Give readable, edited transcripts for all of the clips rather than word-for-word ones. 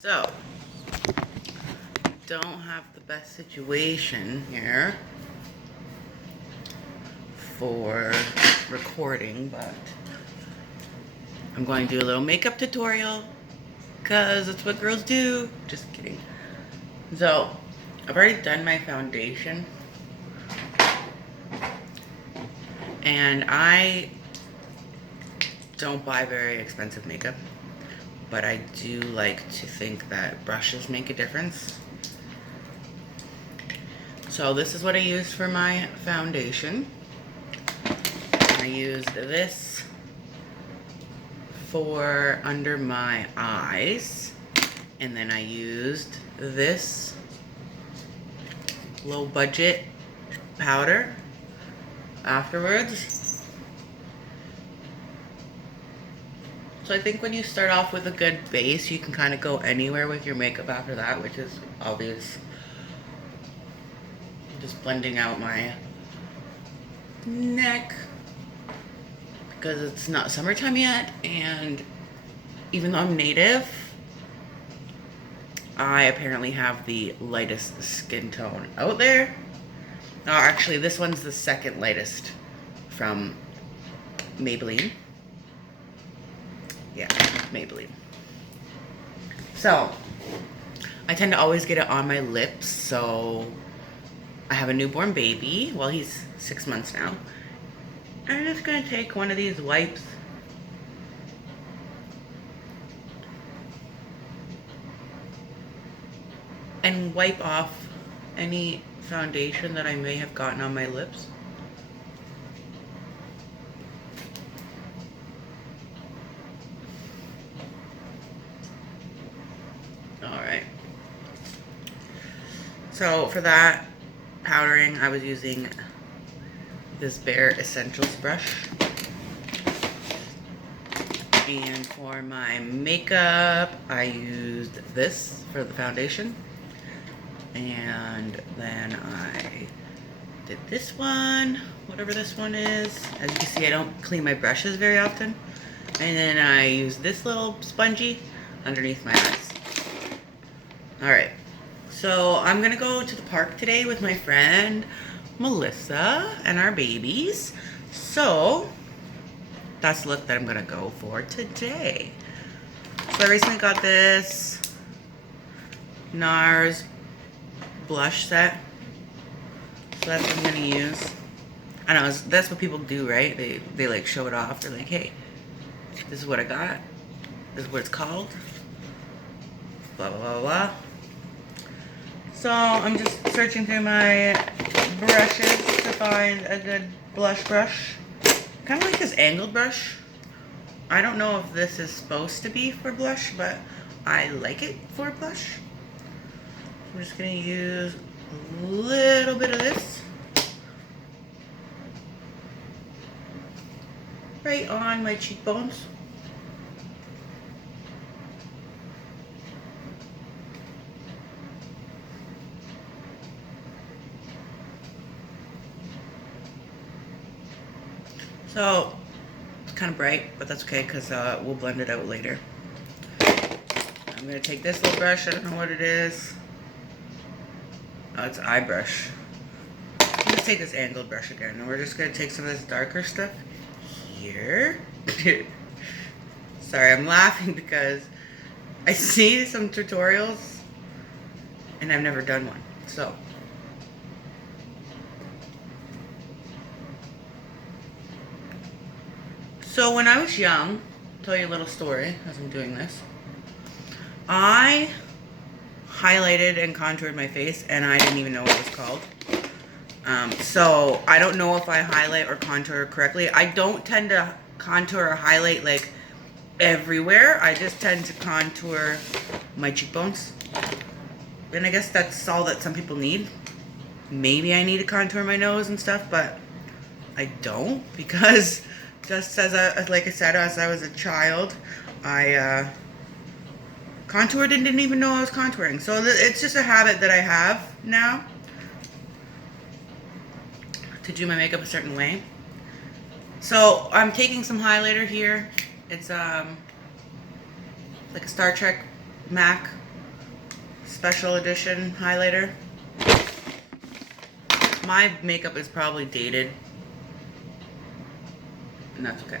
So, don't have the best situation here for recording, but I'm going to do a little makeup tutorial because that's what girls do. Just kidding. So, I've already done my foundation, and I don't buy very expensive makeup, but I do like to think that brushes make a difference. So this is what I used for my foundation. I used this for under my eyes, and then I used this low budget powder afterwards. So I think when you start off with a good base, you can kind of go anywhere with your makeup after that, which is obvious. Just blending out my neck because it's not summertime yet, and even though I'm native, I apparently have the lightest skin tone out there. No, actually, this one's the second lightest from Maybelline. Yeah, Maybelline. So, I tend to always get it on my lips, so I have a newborn baby. Well, he's 6 months now. I'm just gonna take one of these wipes and wipe off any foundation that I may have gotten on my lips. Alright. So for that powdering, I was using this Bare Essentials brush. And for my makeup, I used this for the foundation. And then I did this one, whatever this one is. As you can see, I don't clean my brushes very often. And then I use this little spongy underneath my eyes. Alright, so I'm gonna go to the park today with my friend Melissa and our babies. So that's the look that I'm gonna go for today. So I recently got this NARS blush set. So that's what I'm gonna use. I know, that's what people do, right? They like show it off. They're like, hey, this is what I got. This is what it's called. Blah, blah, blah, blah. So I'm just searching through my brushes to find a good blush brush. Kind of like this angled brush. I don't know if this is supposed to be for blush, but I like it for blush. I'm just going to use a little bit of this right on my cheekbones. So it's kind of bright, but that's okay because we'll blend it out later. I'm going to take this little brush. I don't know what it is. Oh, it's eye brush. Let's take this angled brush again, and we're just going to take some of this darker stuff here. Sorry, I'm laughing because I see some tutorials and I've never done one. So when I was young, I'll tell you a little story as I'm doing this. I highlighted and contoured my face, and I didn't even know what it was called. So I don't know if I highlight or contour correctly. I don't tend to contour or highlight like everywhere. I just tend to contour my cheekbones. And I guess that's all that some people need. Maybe I need to contour my nose and stuff, but I don't, because just as like I said, as I was a child, I contoured and didn't even know I was contouring. So it's just a habit that I have now to do my makeup a certain way. So I'm taking some highlighter here. It's like a Star Trek MAC special edition highlighter. My makeup is probably dated, and that's okay.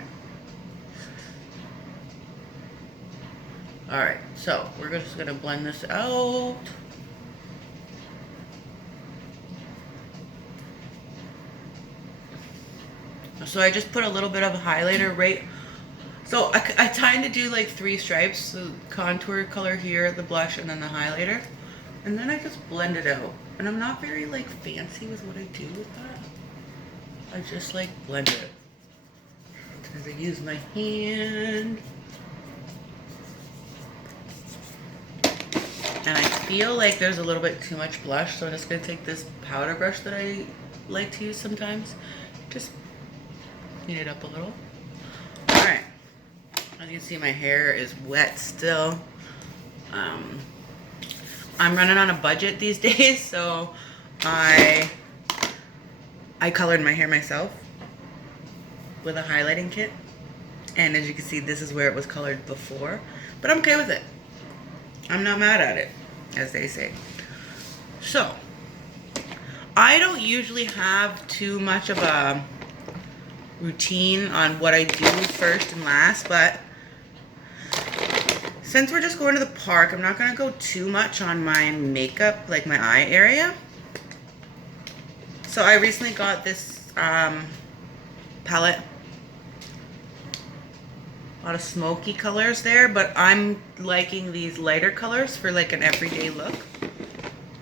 Alright, so we're just going to blend this out. So I just put a little bit of a highlighter right. So I tend to do like 3 stripes, the contour color here, the blush, and then the highlighter. And then I just blend it out. And I'm not very like fancy with what I do with that. I just like blend it. Because I use my hand. And I feel like there's a little bit too much blush, so I'm just going to take this powder brush that I like to use sometimes. Just clean it up a little. Alright. As you can see, my hair is wet still. I'm running on a budget these days, so I colored my hair myself with a highlighting kit. And as you can see, this is where it was colored before. But I'm okay with it. I'm not mad at it, as they say. So, I don't usually have too much of a routine on what I do first and last, but since we're just going to the park, I'm not going to go too much on my makeup, like my eye area. So I recently got this palette. A lot of smoky colors there, but I'm liking these lighter colors for like an everyday look.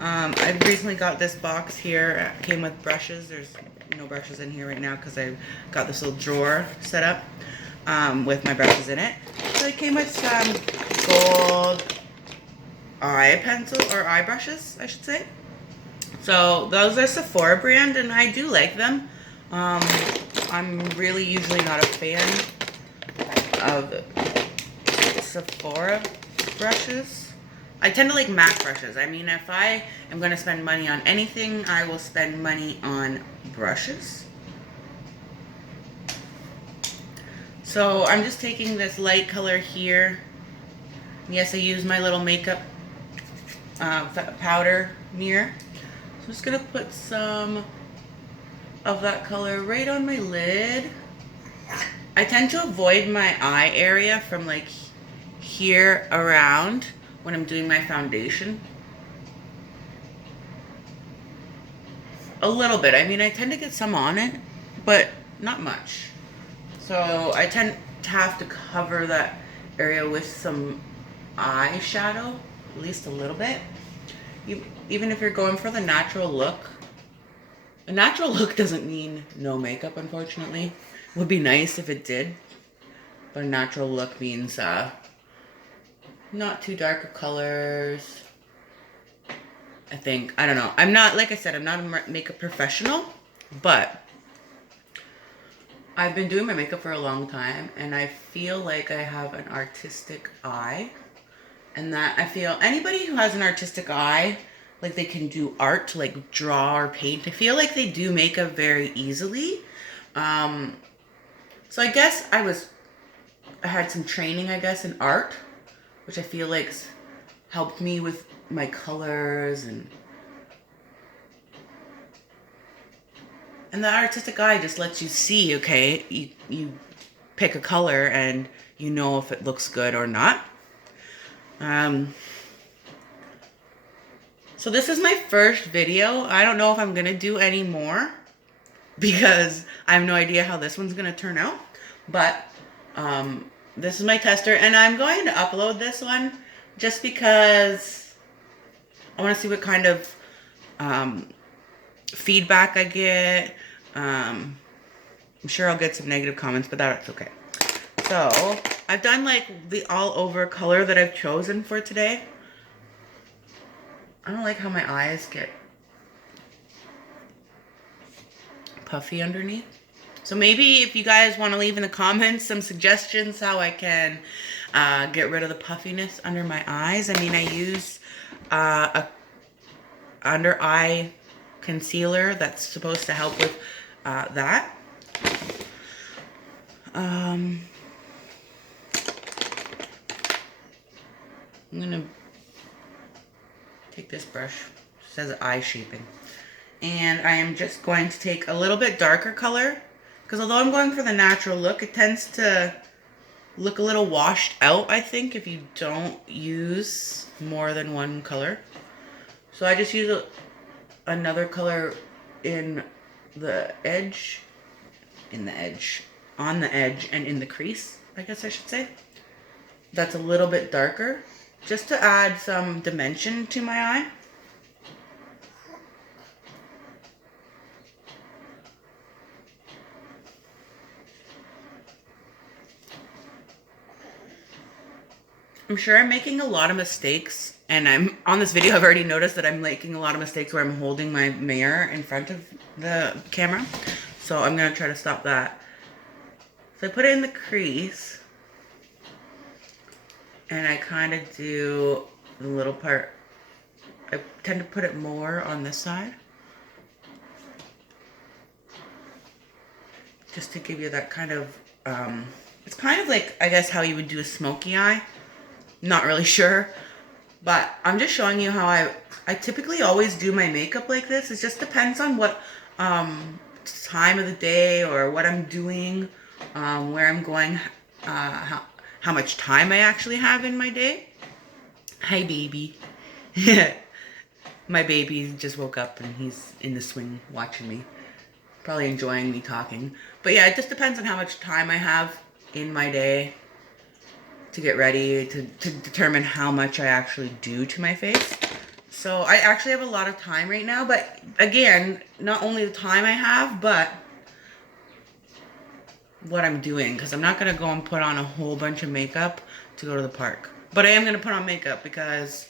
I recently got this box here. It came with brushes. There's no brushes in here right now because I got this little drawer set up with my brushes in it. So it came with some gold eye pencil or eye brushes, I should say. So those are Sephora brand, and I do like them. I'm really usually not a fan of Sephora brushes. I tend to like MAC brushes. I mean, if I am going to spend money on anything, I will spend money on brushes. So I'm just taking this light color here. Yes, I use my little makeup powder mirror. So I'm just going to put some of that color right on my lid. I tend to avoid my eye area from like here around when I'm doing my foundation. A little bit. I mean, I tend to get some on it, but not much. So I tend to have to cover that area with some eyeshadow, at least a little bit. Even if you're going for the natural look. A natural look doesn't mean no makeup, unfortunately. Would be nice if it did, but a natural look means not too dark of colors. I think, I don't know. I'm not, like I said, I'm not a makeup professional, but I've been doing my makeup for a long time, and I feel like I have an artistic eye, and that I feel anybody who has an artistic eye, like they can do art, like draw or paint, I feel like they do makeup very easily. So I guess I had some training, I guess, in art, which I feel like helped me with my colors and the artistic eye just lets you see, okay, you pick a color and you know if it looks good or not. So this is my first video. I don't know if I'm gonna do any more because I have no idea how this one's gonna turn out. But this is my tester, and I'm going to upload this one just because I want to see what kind of feedback I get. I'm sure I'll get some negative comments, but that's okay. So I've done like the all over color that I've chosen for today. I don't like how my eyes get puffy underneath. So maybe if you guys want to leave in the comments some suggestions how I can get rid of the puffiness under my eyes. I mean, I use a under eye concealer that's supposed to help with that. I'm gonna take this brush, it says eye shaping. And I am just going to take a little bit darker color, because although I'm going for the natural look, it tends to look a little washed out, I think, if you don't use more than one color. So I just use another color on the edge, and in the crease, I guess I should say. That's a little bit darker, just to add some dimension to my eye. I'm sure I'm making a lot of mistakes, and I'm on this video I've already noticed that I'm making a lot of mistakes where I'm holding my mirror in front of the camera. So I'm going to try to stop that. So I put it in the crease, and I kind of do the little part. I tend to put it more on this side, just to give you that kind of, it's kind of like, I guess, how you would do a smoky eye. Not really sure, but I'm just showing you how I typically always do my makeup like this. It just depends on what time of the day or what I'm doing, where I'm going, how much time I actually have in my day. Hi, baby. My baby just woke up and he's in the swing watching me, probably enjoying me talking. But yeah, it just depends on how much time I have in my day to get ready, to determine how much I actually do to my face. So I actually have a lot of time right now, but again, not only the time I have, but what I'm doing, because I'm not going to go and put on a whole bunch of makeup to go to the park. But I am going to put on makeup because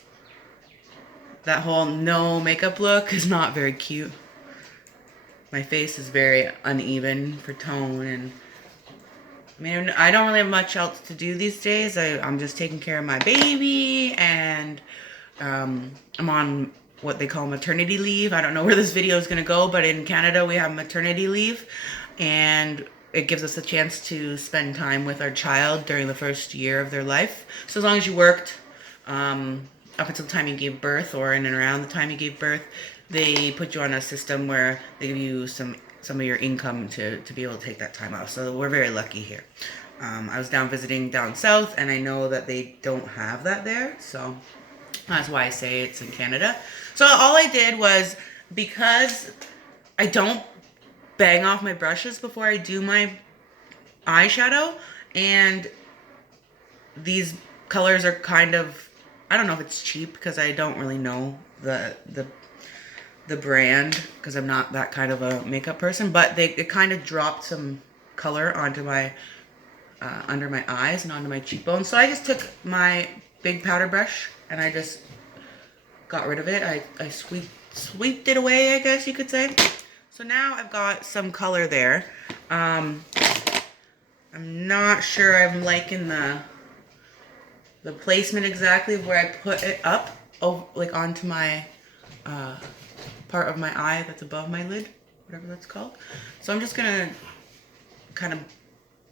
that whole no makeup look is not very cute. My face is very uneven for tone, and I mean, I don't really have much else to do these days. I'm just taking care of my baby, and I'm on what they call maternity leave. I don't know where this video is going to go, but in Canada we have maternity leave, and it gives us a chance to spend time with our child during the first year of their life. So as long as you worked up until the time you gave birth, or in and around the time you gave birth, they put you on a system where they give you some of your income to be able to take that time off. So we're very lucky here. I was down visiting down south, and I know that they don't have that there. So that's why I say it's in Canada. So all I did was, because I don't bang off my brushes before I do my eyeshadow, and these colors are kind of, I don't know if it's cheap, because I don't really know the brand, because I'm not that kind of a makeup person, but it kind of dropped some color onto my under my eyes and onto my cheekbones. So I just took my big powder brush and I just got rid of it. I sweeped it away, I guess you could say. So now I've got some color there. I'm not sure I'm liking the placement exactly where I put it up, like onto my part of my eye that's above my lid, whatever that's called. So I'm just gonna kind of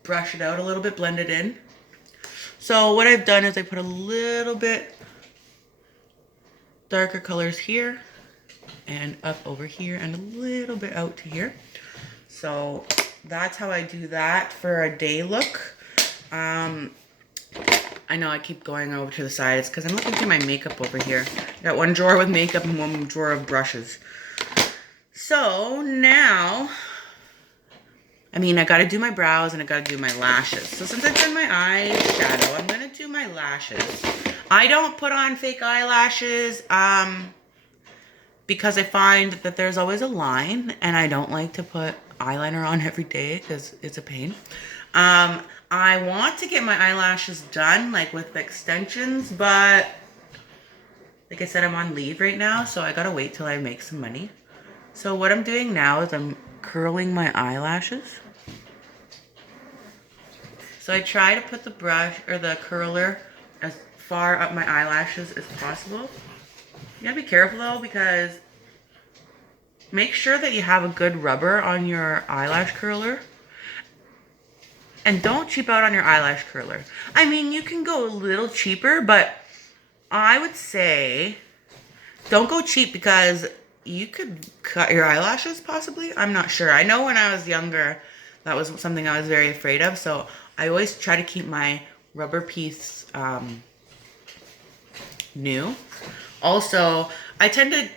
brush it out a little bit, blend it in. So what I've done is I put a little bit darker colors here and up over here and a little bit out to here. So that's how I do that for a day look. I know I keep going over to the side. It's because I'm looking through my makeup over here. I got one drawer with makeup and one drawer of brushes. So now, I mean, I got to do my brows and I got to do my lashes. So since I've done my eyeshadow, I'm going to do my lashes. I don't put on fake eyelashes because I find that there's always a line, and I don't like to put eyeliner on every day because it's a pain. I want to get my eyelashes done, like with extensions, but like I said, I'm on leave right now, so I gotta wait till I make some money. So what I'm doing now is I'm curling my eyelashes. So I try to put the brush or the curler as far up my eyelashes as possible. You gotta be careful though, because make sure that you have a good rubber on your eyelash curler. And don't cheap out on your eyelash curler. I mean, you can go a little cheaper, but I would say don't go cheap because you could cut your eyelashes possibly. I'm not sure. I know when I was younger, that was something I was very afraid of. So I always try to keep my rubber piece new. Also, I tend to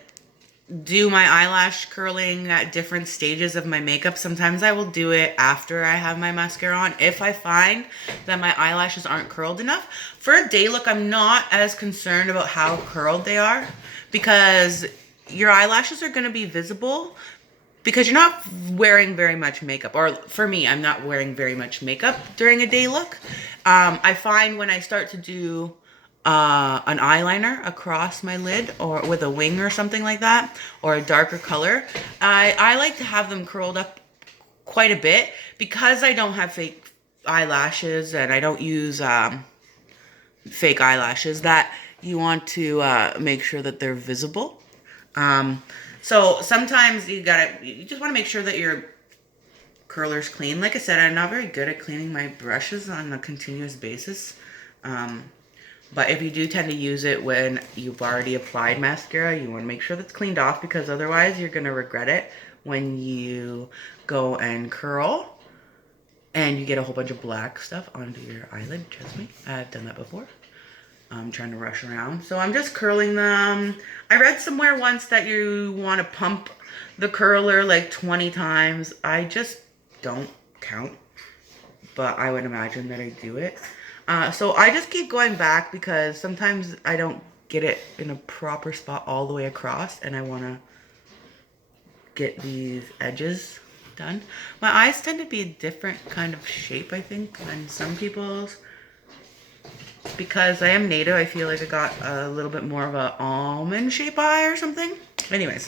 do my eyelash curling at different stages of my makeup. Sometimes I will do it after I have my mascara on if I find that my eyelashes aren't curled enough. For a day look, I'm not as concerned about how curled they are because your eyelashes are going to be visible because you're not wearing very much makeup. Or for me, I'm not wearing very much makeup during a day look. I find when I start to do an eyeliner across my lid or with a wing or something like that, or a darker color, I like to have them curled up quite a bit because I don't have fake eyelashes and I don't use fake eyelashes, that you want to make sure that they're visible. So sometimes you just want to make sure that your curler's clean. Like I said, I'm not very good at cleaning my brushes on a continuous basis. But if you do tend to use it when you've already applied mascara, you want to make sure that's cleaned off because otherwise you're going to regret it when you go and curl and you get a whole bunch of black stuff onto your eyelid. Trust me, I've done that before. I'm trying to rush around. So I'm just curling them. I read somewhere once that you want to pump the curler like 20 times. I just don't count, but I would imagine that I do it. So I just keep going back because sometimes I don't get it in a proper spot all the way across and I want to get these edges done. My eyes tend to be a different kind of shape, I think, than some people's. Because I am native, I feel like I got a little bit more of an almond shape eye or something. Anyways,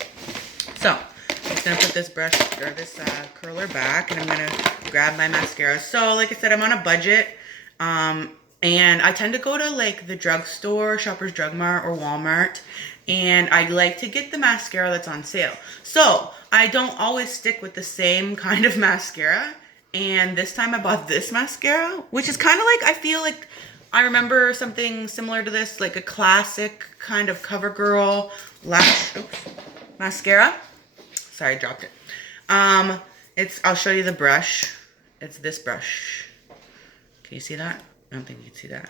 so I'm just going to put this brush or this curler back and I'm going to grab my mascara. So like I said, I'm on a budget. And I tend to go to like the drugstore, Shoppers Drug Mart or Walmart, and I like to get the mascara that's on sale. So I don't always stick with the same kind of mascara. And this time I bought this mascara, which is kind of like, I feel like I remember something similar to this, like a classic kind of CoverGirl lash mascara. Sorry, I dropped it. I'll show you the brush. It's this brush. Can you see that? I don't think you can see that.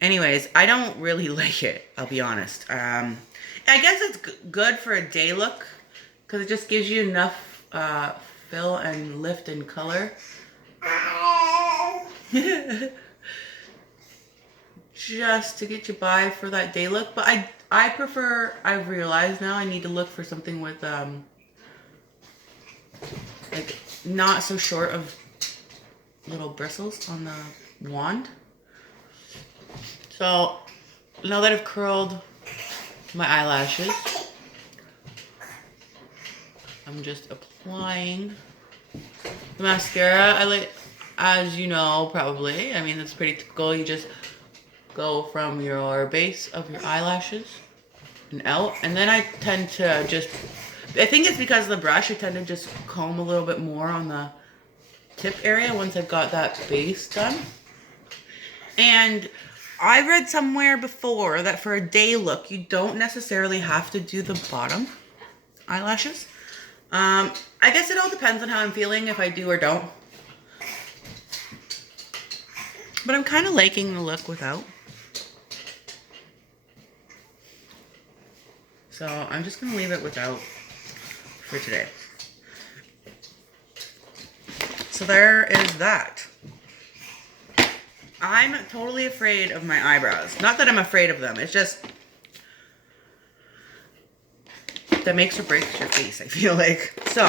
Anyways, I don't really like it, I'll be honest. I guess it's good for a day look because it just gives you enough fill and lift and color. Just to get you by for that day look. But I prefer, I've realized now I need to look for something with like not so short of little bristles on the wand. So now that I've curled my eyelashes, I'm just applying the mascara. I like, as you know, probably, I mean, it's pretty typical. You just go from your base of your eyelashes and out. And then I tend to just, I think it's because of the brush, I tend to just comb a little bit more on the tip area once I've got that base done. And I read somewhere before that for a day look, you don't necessarily have to do the bottom eyelashes. I guess it all depends on how I'm feeling, if I do or don't. But I'm kind of liking the look without. So I'm just going to leave it without for today. So there is that. I'm totally afraid of my eyebrows. Not that I'm afraid of them. It's just that makes or breaks your face, I feel like. So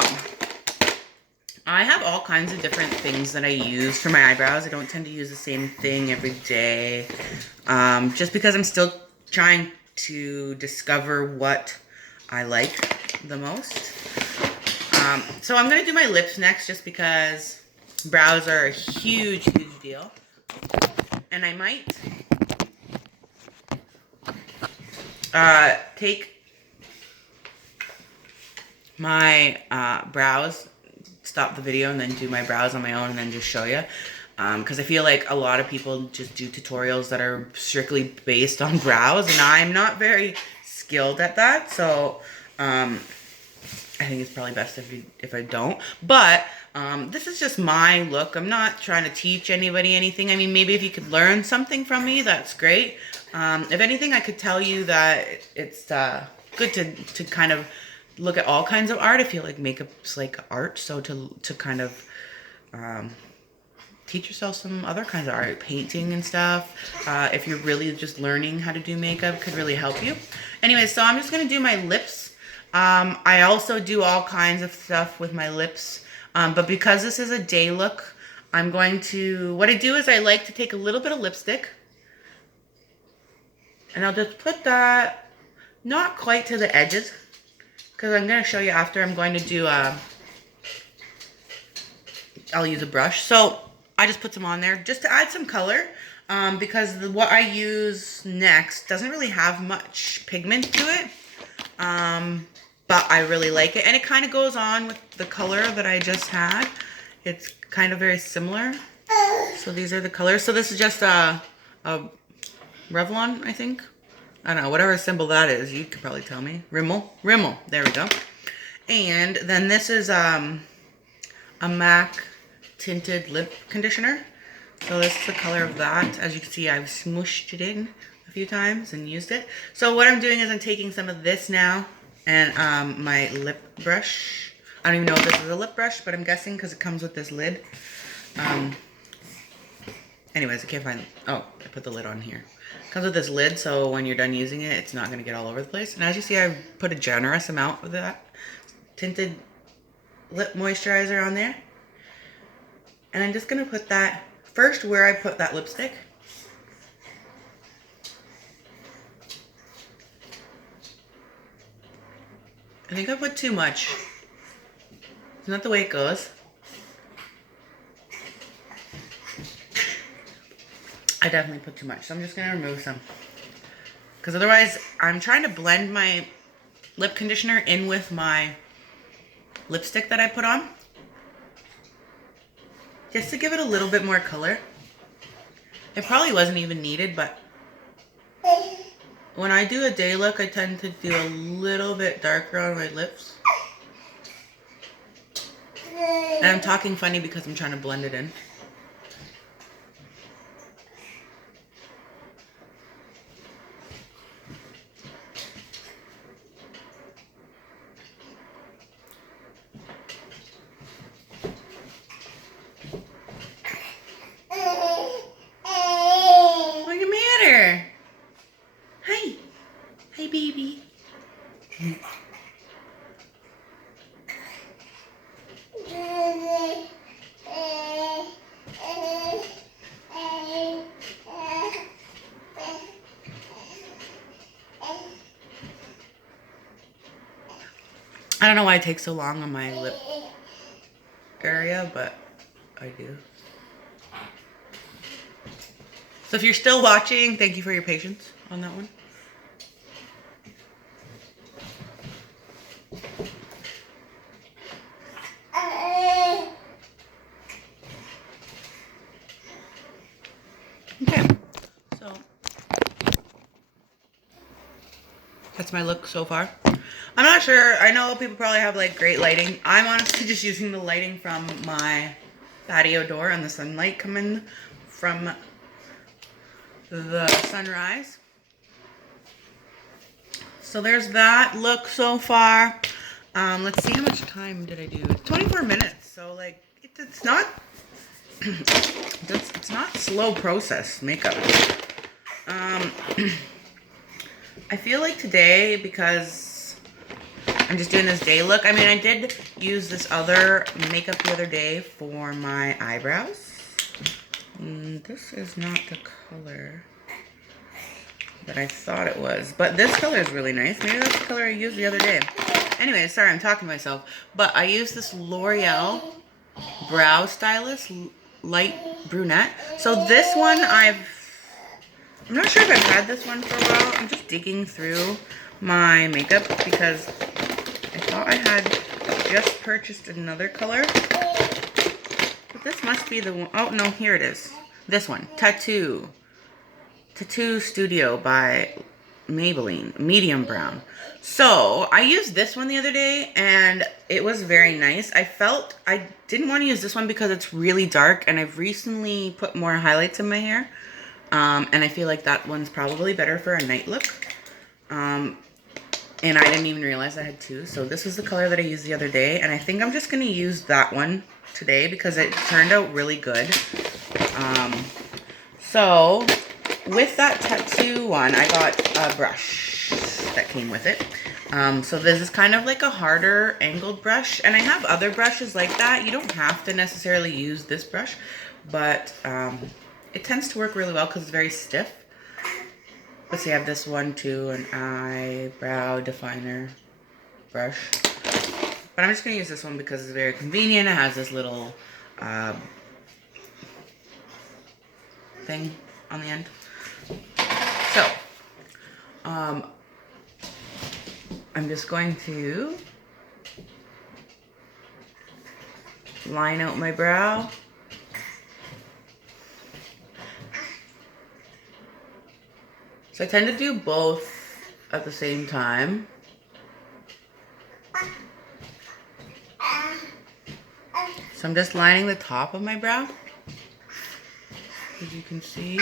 I have all kinds of different things that I use for my eyebrows. I don't tend to use the same thing every day. Just because I'm still trying to discover what I like the most. So I'm going to do my lips next just because brows are a huge, huge deal. And I might take my brows, stop the video, and then do my brows on my own and then just show you. Because I feel like a lot of people just do tutorials that are strictly based on brows, and I'm not very skilled at that. So I think it's probably best if I don't. But this is just my look. I'm not trying to teach anybody anything. I mean, maybe if you could learn something from me, that's great. If anything, I could tell you that it's good to kind of look at all kinds of art. I feel like makeup's like art, so to kind of teach yourself some other kinds of art, painting and stuff. If you're really just learning how to do makeup, could really help you. Anyway, so I'm just gonna do my lips. I also do all kinds of stuff with my lips, but because this is a day look, I'm going to, what I do is I like to take a little bit of lipstick, and I'll just put that, not quite to the edges, because I'm going to show you after. I'm going to do, I'll use a brush. So I just put some on there just to add some color, because what I use next doesn't really have much pigment to it. But I really like it. And it kind of goes on with the color that I just had. It's kind of very similar. So these are the colors. So this is just a Revlon, I think. I don't know, whatever symbol that is. You could probably tell me. Rimmel. There we go. And then this is a MAC tinted lip conditioner. So this is the color of that. As you can see, I've smooshed it in a few times and used it. So what I'm doing is I'm taking some of this now and my lip brush. I don't even know if this is a lip brush, but I'm guessing because it comes with this lid. Anyways, I can't find, oh, I put the lid on here. It comes with this lid, so when you're done using it, it's not going to get all over the place. And as you see, I put a generous amount of that tinted lip moisturizer on there. And I'm just going to put that first where I put that lipstick. I think I put too much. It's not the way it goes. I definitely put too much, so I'm just going to remove some. Because otherwise, I'm trying to blend my lip conditioner in with my lipstick that I put on. Just to give it a little bit more color. It probably wasn't even needed, but when I do a day look, I tend to do a little bit darker on my lips. And I'm talking funny because I'm trying to blend it in. What's the matter? Hi. Hi, baby. I don't know why it takes so long on my lip area, but I do. So if you're still watching, thank you for your patience on that one. Okay, so that's my look so far. I'm not sure, I know people probably have like great lighting. I'm honestly just using the lighting from my patio door and the sunlight coming from the sunrise. So there's that look so far. Let's see, how much time did I do? 24 minutes. So like it's not it's not slow process makeup. I feel like today, because I'm just doing this day look. I mean, I did use this other makeup the other day for my eyebrows. This is not the color that I thought it was, but this color is really nice. Maybe that's the color I used the other day. Anyway, sorry, I'm talking to myself, but I used this L'Oreal Brow Stylist Light Brunette. So this one I'm not sure if I've had this one for a while. I'm just digging through my makeup because I thought I had just purchased another color. But this must be the one. Oh, no, here it is. This one. Tattoo Studio by Maybelline medium brown. So I used this one the other day and it was very nice. I didn't want to use this one because it's really dark and I've recently put more highlights in my hair. And I feel like that one's probably better for a night look. And I didn't even realize I had two. So this was the color that I used the other day. And I think I'm just going to use that one today because it turned out really good. So with that tattoo one, I got a brush that came with it. So this is kind of like a harder angled brush. And I have other brushes like that. You don't have to necessarily use this brush. But it tends to work really well because it's very stiff. Let's see, I have this one too, an eyebrow definer brush. But I'm just going to use this one because it's very convenient. It has this little thing on the end. So, I'm just going to line out my brow. So I tend to do both at the same time. So I'm just lining the top of my brow, as you can see.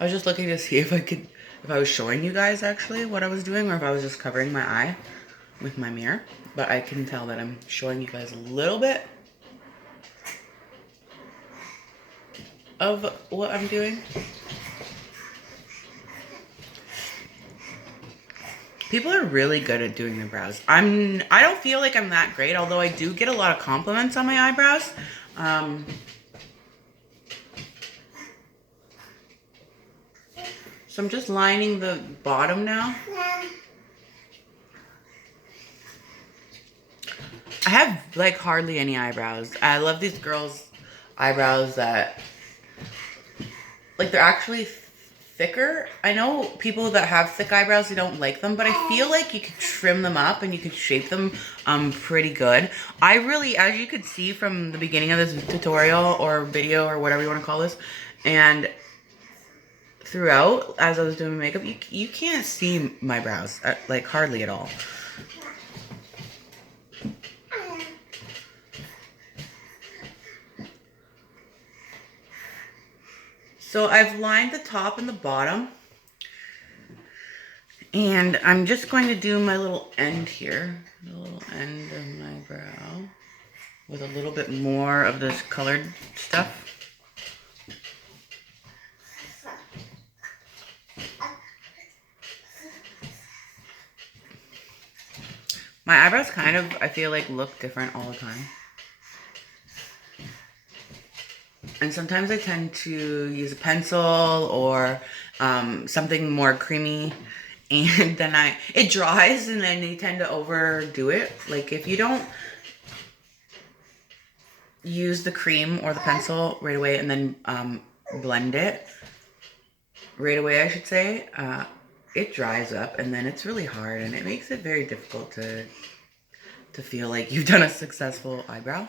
I was just looking to see if I was showing you guys actually what I was doing or if I was just covering my eye with my mirror. But I can tell that I'm showing you guys a little bit of what I'm doing. People are really good at doing their brows. I don't feel like I'm that great, although I do get a lot of compliments on my eyebrows. So I'm just lining the bottom now. I have like hardly any eyebrows. I love these girls' eyebrows that like they're actually thicker. I know people that have thick eyebrows, they don't like them, but I feel like you could trim them up and you could shape them pretty good. I really, as you could see from the beginning of this tutorial or video or whatever you want to call this, and throughout as I was doing makeup, you can't see my brows like hardly at all. So I've lined the top and the bottom, and I'm just going to do my little end here, the little end of my brow with a little bit more of this colored stuff. My eyebrows kind of, I feel like, look different all the time. And sometimes I tend to use a pencil or something more creamy, and then it dries and then you tend to overdo it. Like if you don't use the cream or the pencil right away and then blend it right away, I should say, it dries up and then it's really hard and it makes it very difficult to feel like you've done a successful eyebrow.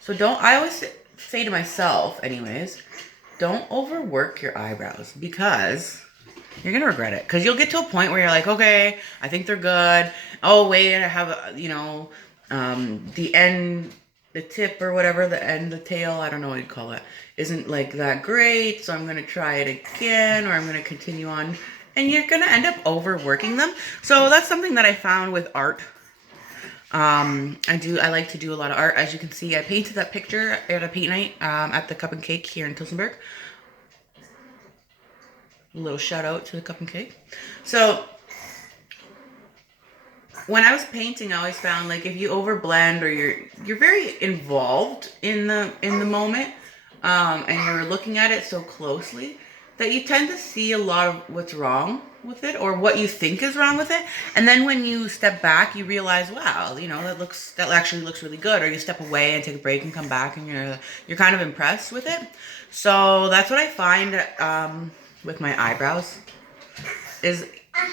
So I always say to myself anyways, don't overwork your eyebrows because you're going to regret it. Because you'll get to a point where you're like, okay, I think they're good. Oh, wait, I have, the end, the tip or whatever, the end, the tail, I don't know what you'd call it, isn't like that great. So I'm going to try it again, or I'm going to continue on. And you're going to end up overworking them. So that's something that I found with art. I like to do a lot of art. As you can see, I painted that picture at a paint night at the Cup and Cake here in Tillsonburg. A little shout out to the Cup and Cake. So when I was painting, I always found like if you overblend or you're very involved in the moment, and you're looking at it so closely that you tend to see a lot of what's wrong with it or what you think is wrong with it. And then when you step back, you realize, wow, that actually looks really good. Or you step away and take a break and come back and you're kind of impressed with it. So that's what I find with my eyebrows is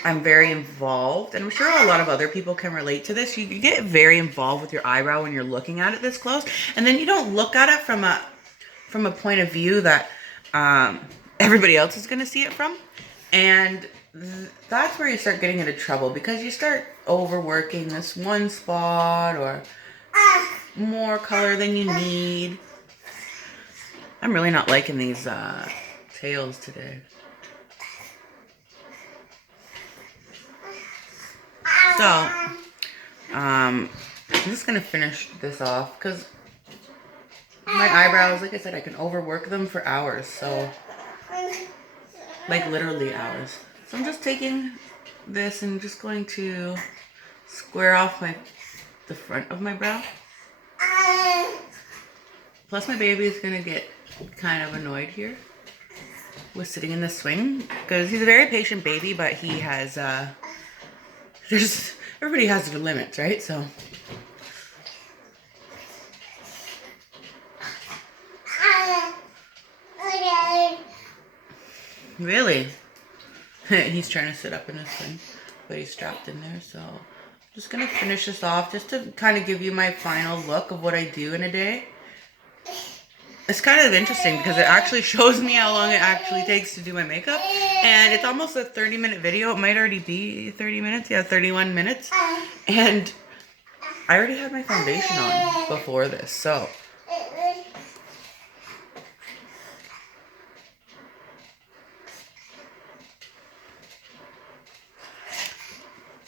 I'm very involved, and I'm sure a lot of other people can relate to this. You get very involved with your eyebrow when you're looking at it this close, and then you don't look at it from a point of view that everybody else is going to see it from, and that's where you start getting into trouble, because you start overworking this one spot or more color than you need. I'm really not liking these tails today. So, I'm just going to finish this off, because my eyebrows, like I said, I can overwork them for hours, so, like literally hours. So I'm just taking this and just going to square off the front of my brow. Plus my baby is going to get kind of annoyed here with sitting in the swing, because he's a very patient baby, but he has, everybody has their limits, right? So. Really? He's trying to sit up in his swing, but he's strapped in there, so I'm just going to finish this off just to kind of give you my final look of what I do in a day. It's kind of interesting because it actually shows me how long it actually takes to do my makeup, and it's almost a 30-minute video. It might already be 30 minutes. Yeah, 31 minutes. And I already had my foundation on before this, so.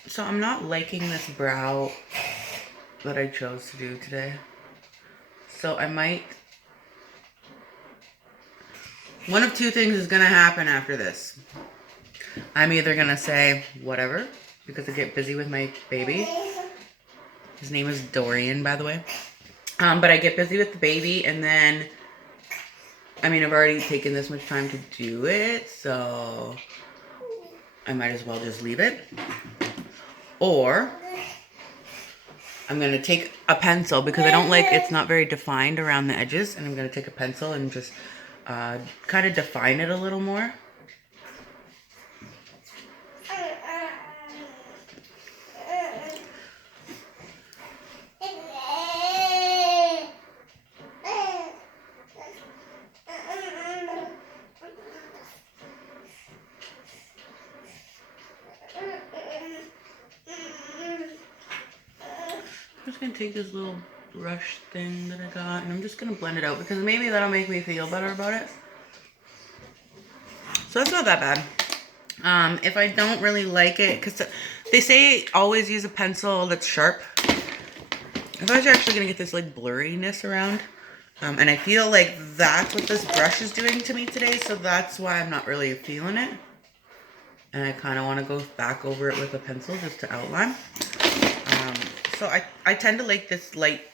So I'm not liking this brow that I chose to do today. So I might... One of two things is going to happen after this. I'm either going to say, whatever, because I get busy with my baby. His name is Dorian, by the way. But I get busy with the baby, and then... I mean, I've already taken this much time to do it, so... I might as well just leave it. Or I'm going to take a pencil, because I don't like, it's not very defined around the edges, and I'm going to take a pencil and just kind of define it a little more. I'm just going to take this little brush thing that I got, and I'm just going to blend it out, because maybe that'll make me feel better about it. So that's not that bad. If I don't really like it, because they say always use a pencil that's sharp. I thought I was actually going to get this like blurriness around. And I feel like that's what this brush is doing to me today, so that's why I'm not really feeling it. And I kind of want to go back over it with a pencil just to outline. So I tend to like this light